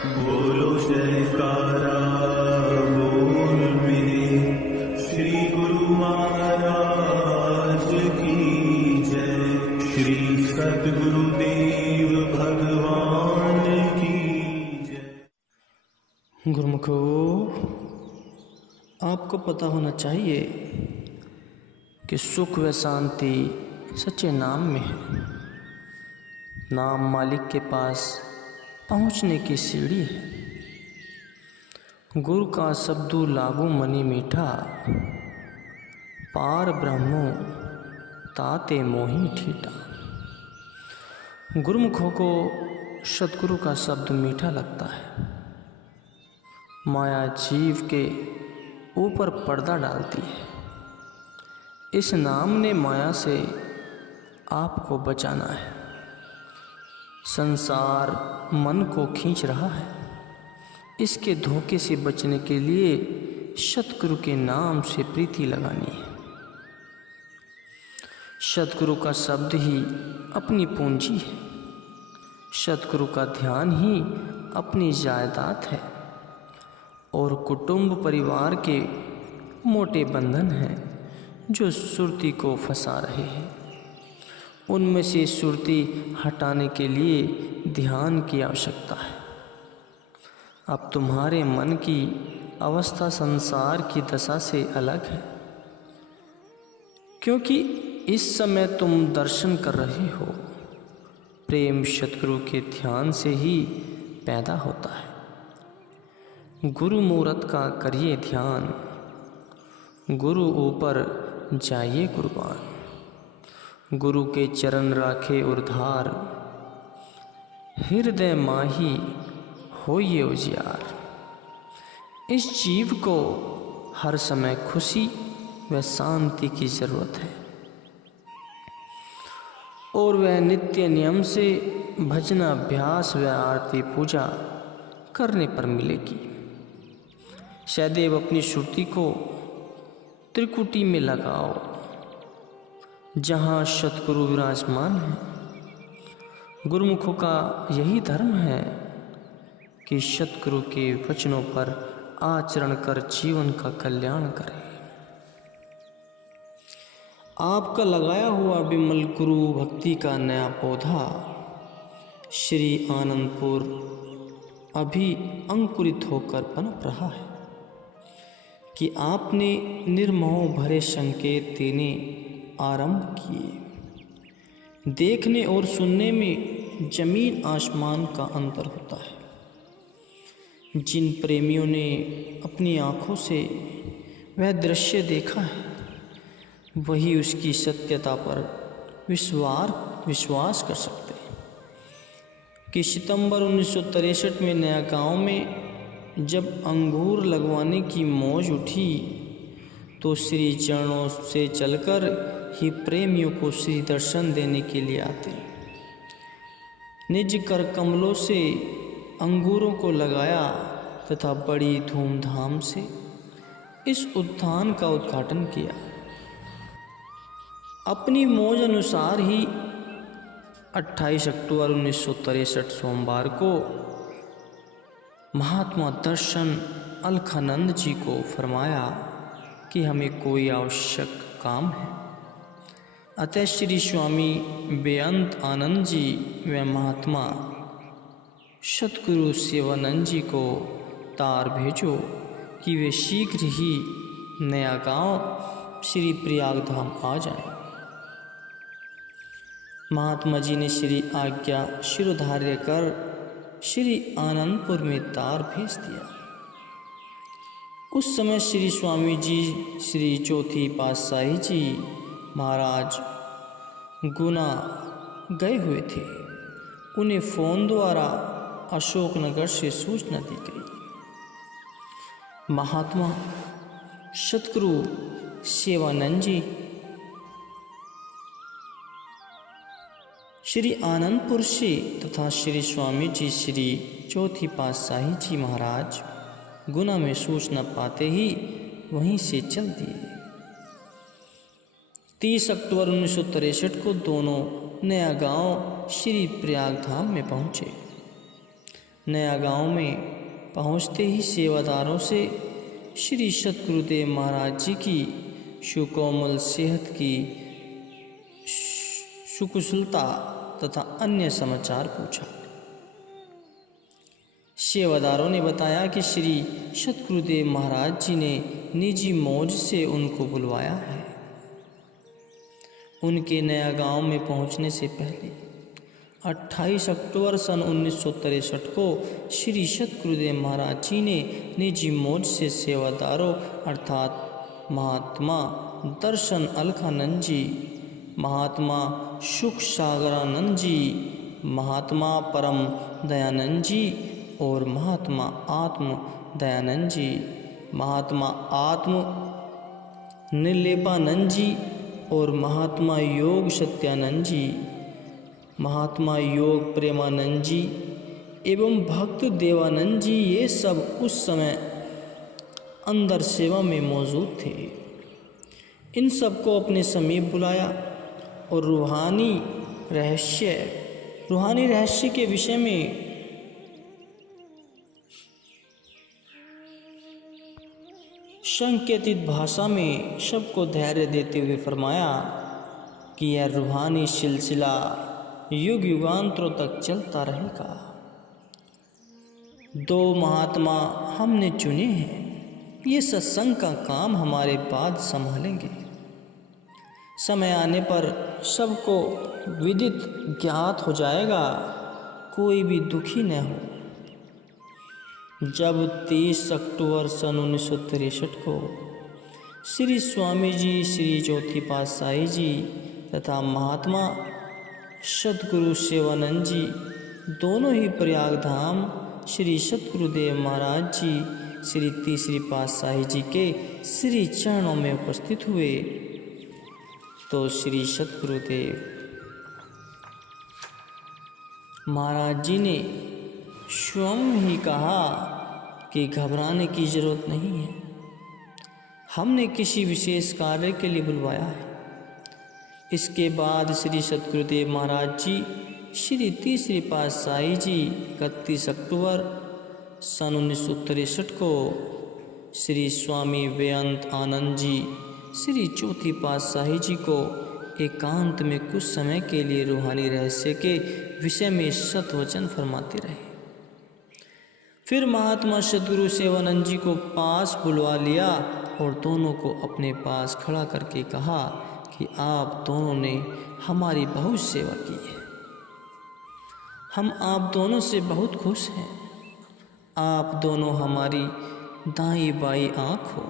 बोलो जयकारा बोल मेरे श्री गुरु महाराज की जय। श्री सद्गुरुदेव भगवान की जय। गुरुमुखो, आपको पता होना चाहिए कि सुख व शांति सच्चे नाम में है। नाम मालिक के पास पहुँचने की सीढ़ी है। गुरु का शब्दु लागू मनी मीठा, पार ब्रह्मो ताते मोहि ठीठा। गुरुमुखों को सतगुरु का शब्द मीठा लगता है। माया जीव के ऊपर पर्दा डालती है। इस नाम ने माया से आपको बचाना है। संसार मन को खींच रहा है। इसके धोखे से बचने के लिए सतगुरु के नाम से प्रीति लगानी है। सतगुरु का शब्द ही अपनी पूंजी है। सतगुरु का ध्यान ही अपनी जायदाद है। और कुटुंब परिवार के मोटे बंधन हैं जो सुरती को फंसा रहे हैं। उनमें से सुरती हटाने के लिए ध्यान की आवश्यकता है। अब तुम्हारे मन की अवस्था संसार की दशा से अलग है, क्योंकि इस समय तुम दर्शन कर रहे हो। प्रेम सतगुरु के ध्यान से ही पैदा होता है। गुरु मूरत का करिए ध्यान, गुरु ऊपर जाइए कुर्बान। गुरु के चरण राखे उर्धार, हृदय माही होइए उजियार। इस जीव को हर समय खुशी व शांति की जरूरत है, और वह नित्य नियम से भजना अभ्यास व आरती पूजा करने पर मिलेगी। सदैव अपनी श्रुति को त्रिकुटी में लगाओ, जहाँ सतगुरु विराजमान है। गुरुमुखों का यही धर्म है कि सतगुरु के वचनों पर आचरण कर जीवन का कल्याण करें। आपका लगाया हुआ विमल गुरु भक्ति का नया पौधा श्री आनंदपुर अभी अंकुरित होकर पनप रहा है कि आपने निर्मोह भरे संकेत देने आरंभ किए। देखने और सुनने में जमीन आसमान का अंतर होता है। जिन प्रेमियों ने अपनी आँखों से वह दृश्य देखा है, वही उसकी सत्यता पर विश्वास कर सकते हैं कि सितंबर 1963 में नया गांव में जब अंगूर लगवाने की मौज उठी, तो श्री चरणों से चलकर ही प्रेमियों को श्री दर्शन देने के लिए आते। निज कर कमलों से अंगूरों को लगाया तथा बड़ी धूमधाम से इस उद्यान का उद्घाटन किया। अपनी मौज अनुसार ही 28 अक्टूबर 1963 सोमवार को महात्मा दर्शन अलखानंद जी को फरमाया कि हमें कोई आवश्यक काम है। अतः श्री स्वामी बेअंत आनंद जी व महात्मा सतगुरु सेवानंद जी को तार भेजो कि वे शीघ्र ही नया गांव श्री प्रयागधाम आ जाएं। महात्मा जी ने श्री आज्ञा शिरोधार्य कर श्री आनंदपुर में तार भेज दिया। उस समय श्री स्वामी जी श्री चौथी पातशाही जी महाराज गुना गए हुए थे। उन्हें फ़ोन द्वारा अशोकनगर से सूचना दी गई। महात्मा सतगुरु सेवानंद जी श्री आनंदपुर से तथा श्री स्वामी जी श्री चौथी पातशाही जी महाराज गुना में सूचना पाते ही वहीं से चल दिए। 30 अक्टूबर 1963 को दोनों नया गांव श्री प्रयागधाम में पहुँचे। नया गांव में पहुंचते ही सेवादारों से श्री सद्गुरुदेव महाराज जी की सुकोमल सेहत की सुकुशलता तथा अन्य समाचार पूछा। सेवादारों ने बताया कि श्री सद्गुरुदेव महाराज जी ने निजी मौज से उनको बुलवाया है। उनके नया गांव में पहुंचने से पहले 28 अक्टूबर सन 1963 को श्री सद्गुरुदेव महाराज जी ने निजी मौज से सेवादारों अर्थात महात्मा दर्शन अलखानंद जी, महात्मा सुख सागरानंद जी, महात्मा परम दयानंद जी और महात्मा आत्म दयानंद जी, महात्मा आत्म निर्लेपानंद जी और महात्मा योग सत्यानंद जी, महात्मा योग प्रेमानंद जी एवं भक्त देवानंद जी, ये सब उस समय अंदर सेवा में मौजूद थे। इन सबको अपने समीप बुलाया और रूहानी रहस्य के विषय में संकेतित भाषा में सबको धैर्य देते हुए फरमाया कि यह रूहानी सिलसिला युग युगांतरों तक चलता रहेगा। 2 महात्मा हमने चुने हैं, ये सत्संग का काम हमारे बाद संभालेंगे। समय आने पर सबको विदित ज्ञात हो जाएगा, कोई भी दुखी न हो। जब 30 अक्टूबर सन 1963 को श्री स्वामी जी, श्री चौथी पातशाही जी तथा महात्मा सद्गुरु सेवानंद जी दोनों ही प्रयाग धाम श्री सद्गुरुदेव महाराज जी, श्री तीसरी पातशाही जी के श्री चरणों में उपस्थित हुए, तो श्री सद्गुरुदेव महाराज जी ने स्वयं ही कहा कि घबराने की जरूरत नहीं है, हमने किसी विशेष कार्य के लिए बुलवाया है। इसके बाद श्री सद्गुरुदेव महाराज जी, श्री तीसरी पातशाही जी 31 अक्टूबर सन 1963 को श्री स्वामी बेअंत आनंद जी, श्री चौथी पातशाही जी को एकांत में कुछ समय के लिए रूहानी रहस्य के विषय में सत्वचन फरमाते रहे। फिर महात्मा सद्गुरु सेवानंद जी को पास बुलवा लिया और दोनों को अपने पास खड़ा करके कहा कि आप दोनों ने हमारी बहुत सेवा की है, हम आप दोनों से बहुत खुश हैं। आप दोनों हमारी दाई बाई आँख हो,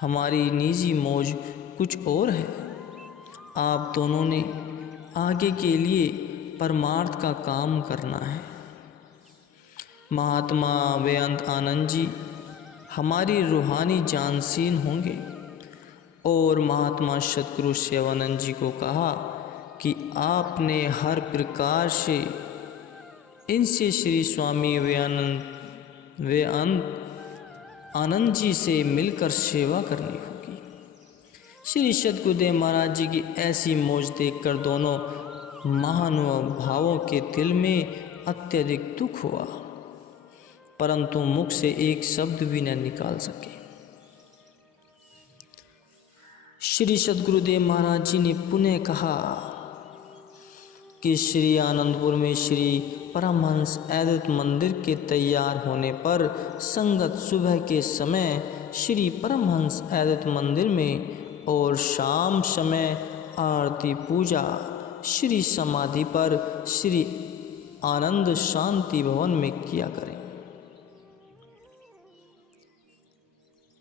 हमारी निजी मौज कुछ और है। आप दोनों ने आगे के लिए परमार्थ का काम करना है। महात्मा बेअंत आनंद जी हमारी रूहानी जानशीन होंगे और महात्मा सद्गुरु सेवानंद जी को कहा कि आपने हर प्रकार से इनसे श्री स्वामी बेअंत आनंद जी से मिलकर सेवा करनी होगी। श्री सद्गुरुदेव महाराज जी की ऐसी मौज देखकर दोनों महानुभावों के दिल में अत्यधिक दुख हुआ, परंतु मुख से एक शब्द भी न निकाल सके। श्री सद्गुरुदेव महाराज जी ने पुनः कहा कि श्री आनंदपुर में श्री परमहंस अद्वैत मंदिर के तैयार होने पर संगत सुबह के समय श्री परमहंस अद्वैत मंदिर में और शाम समय आरती पूजा श्री समाधि पर श्री आनंद शांति भवन में किया करें।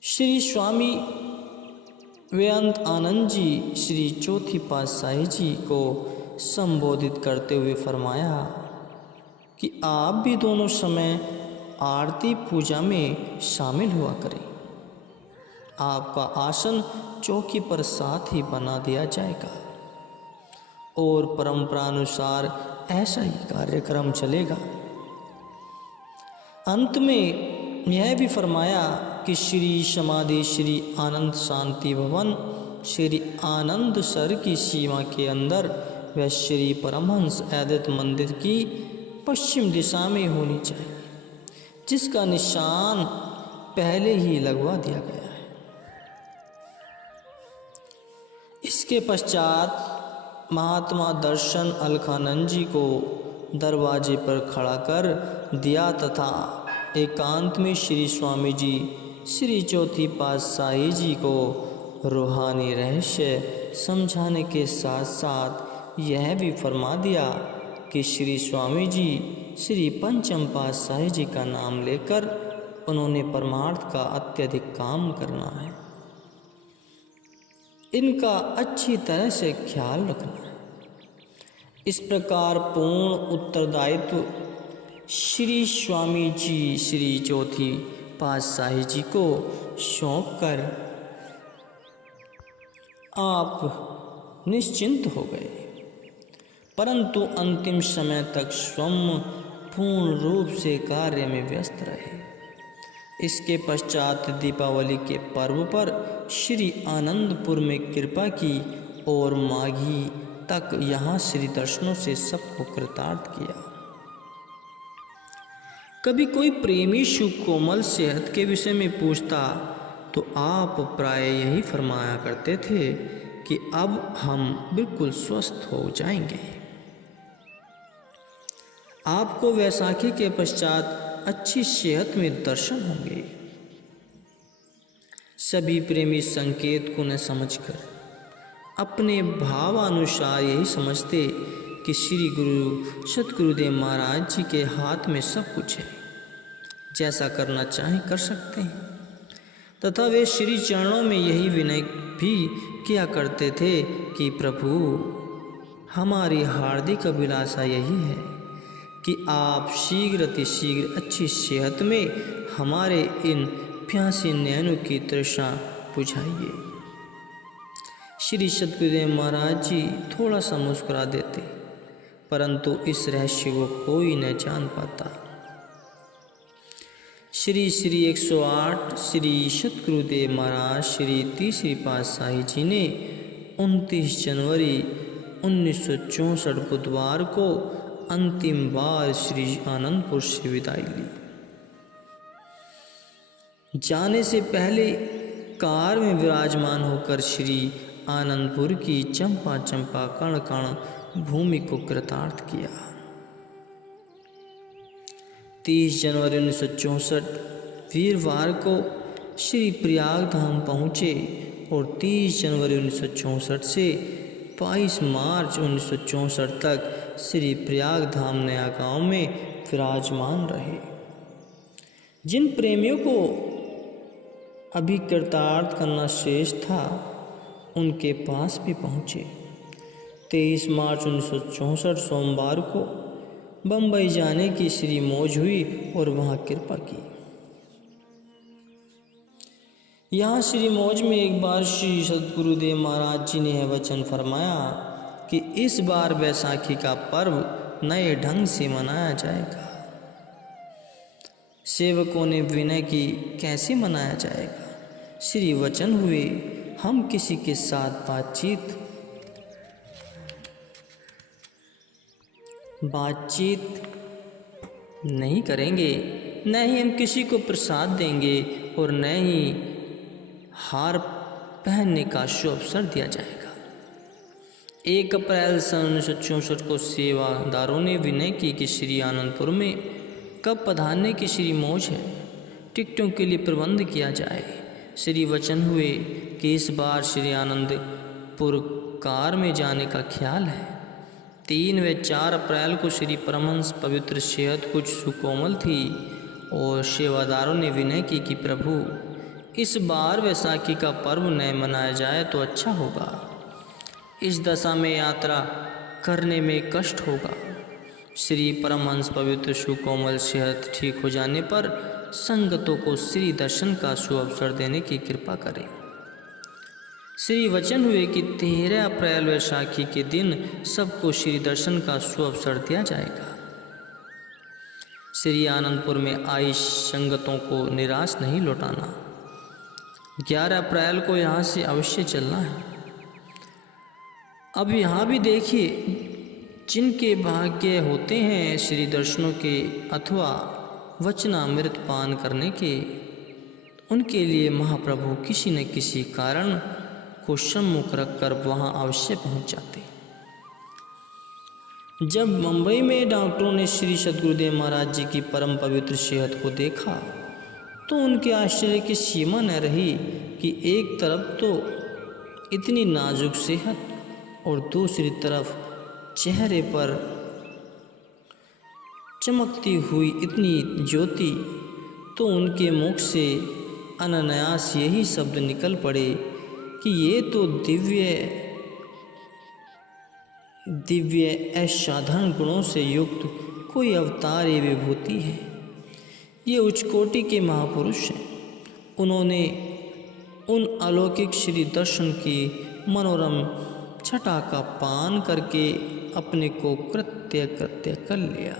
श्री स्वामी बेअंत आनंद जी श्री चौथी पातशाही जी को संबोधित करते हुए फरमाया कि आप भी दोनों समय आरती पूजा में शामिल हुआ करें। आपका आसन चौकी पर साथ ही बना दिया जाएगा और परंपरानुसार ऐसा ही कार्यक्रम चलेगा। अंत में यह भी फरमाया कि श्री समाधि श्री आनंद शांति भवन श्री आनंद सर की सीमा के अंदर व श्री परमहंस अद्वैत मंदिर की पश्चिम दिशा में होनी चाहिए, जिसका निशान पहले ही लगवा दिया गया है। इसके पश्चात महात्मा दर्शन अलखानंद जी को दरवाजे पर खड़ा कर दिया तथा एकांत में श्री स्वामी जी श्री चौथी पातशाही जी को रूहानी रहस्य समझाने के साथ साथ यह भी फरमा दिया कि श्री स्वामी जी श्री पंचम पातशाही जी का नाम लेकर उन्होंने परमार्थ का अत्यधिक काम करना है, इनका अच्छी तरह से ख्याल रखना है। इस प्रकार पूर्ण उत्तरदायित्व श्री स्वामी जी श्री चौथी पातशाही जी को सौंप कर आप निश्चिंत हो गए, परंतु अंतिम समय तक स्वयं पूर्ण रूप से कार्य में व्यस्त रहे। इसके पश्चात दीपावली के पर्व पर श्री आनंदपुर में कृपा की और माघी तक यहाँ श्री दर्शनों से सबको कृतार्थ किया। कभी कोई प्रेमी सुकोमल सेहत के विषय में पूछता तो आप प्राय यही फरमाया करते थे कि अब हम बिल्कुल स्वस्थ हो जाएंगे। आपको वैसाखी के पश्चात अच्छी सेहत में दर्शन होंगे। सभी प्रेमी संकेत को न समझकर अपने भावानुसार यही समझते कि श्री गुरु सतगुरुदेव महाराज जी के हाथ में सब कुछ है, जैसा करना चाहें कर सकते हैं, तथा वे श्री चरणों में यही विनय भी किया करते थे कि प्रभु, हमारी हार्दिक अभिलाषा यही है कि आप शीघ्र अतिशीघ्र अच्छी सेहत में हमारे इन प्यासे नैनों की तृष्णा बुझाइए। श्री सतगुरुदेव महाराज जी थोड़ा सा मुस्कुरा देते, परंतु इस रहस्य को कोई न जान पाता। श्री 108 श्री सतगुरुदेव महाराज श्री तीसरी पातशाही जी ने 29 जनवरी 1964 बुधवार को अंतिम बार श्री आनंदपुर से विदाई ली। जाने से पहले कार में विराजमान होकर श्री आनंदपुर की चंपा चंपा कण कण भूमि को कृतार्थ किया। 30 जनवरी 1964 वीरवार को श्री प्रयाग धाम पहुँचे और 30 जनवरी 1964 से 22 मार्च 1964 तक श्री प्रयाग धाम नया गांव में विराजमान रहे। जिन प्रेमियों को अभी कृतार्थ करना शेष था, उनके पास भी पहुँचे। 23 मार्च 1964 सोमवार को बम्बई जाने की श्री मौज हुई और वहाँ कृपा की। यहाँ श्री मौज में एक बार श्री सतगुरुदेव महाराज जी ने यह वचन फरमाया कि इस बार बैसाखी का पर्व नए ढंग से मनाया जाएगा। सेवकों ने विनय की कैसे मनाया जाएगा। श्री वचन हुए, हम किसी के साथ बातचीत नहीं करेंगे, न ही हम किसी को प्रसाद देंगे और न ही हार पहनने का शुभ अवसर दिया जाएगा। 1 अप्रैल सन 1964 को सेवादारों ने विनय की कि श्री आनंदपुर में कब पधारने की श्री मौज है, टिकटों के लिए प्रबंध किया जाए। श्री वचन हुए कि इस बार श्री आनंदपुर कार में जाने का ख्याल है। 3 व 4 अप्रैल को श्री परमहंस पवित्र सेहत कुछ सुकोमल थी और सेवादारों ने विनय की कि प्रभु, इस बार वैसाखी का पर्व न मनाया जाए तो अच्छा होगा। इस दशा में यात्रा करने में कष्ट होगा। श्री परमहंस पवित्र सुकोमल सेहत ठीक हो जाने पर संगतों को श्री दर्शन का सुअवसर देने की कृपा करें। श्री वचन हुए कि 13 अप्रैल वैशाखी के दिन सबको श्री दर्शन का सुअवसर दिया जाएगा। श्री आनंदपुर में आई संगतों को निराश नहीं लौटाना। 11 अप्रैल को यहाँ से अवश्य चलना है। अब यहाँ भी देखिए, जिनके भाग्य होते हैं श्री दर्शनों के अथवा वचनामृत पान करने के, उनके लिए महाप्रभु किसी न किसी कारण को सम्मुख रखकर वहाँ अवश्य पहुँच जाते। जब मुंबई में डॉक्टरों ने श्री सद्गुरुदेव महाराज जी की परम पवित्र सेहत को देखा तो उनके आश्चर्य की सीमा न रही कि एक तरफ तो इतनी नाजुक सेहत और दूसरी तरफ चेहरे पर चमकती हुई इतनी ज्योति। तो उनके मुख से अनायास यही शब्द निकल पड़े कि ये तो दिव्य असाधारण गुणों से युक्त कोई अवतार ये विभूति है। ये उच्च कोटि के महापुरुष हैं। उन्होंने उन अलौकिक श्री दर्शन की मनोरम छटा का पान करके अपने को कृत्य कर लिया।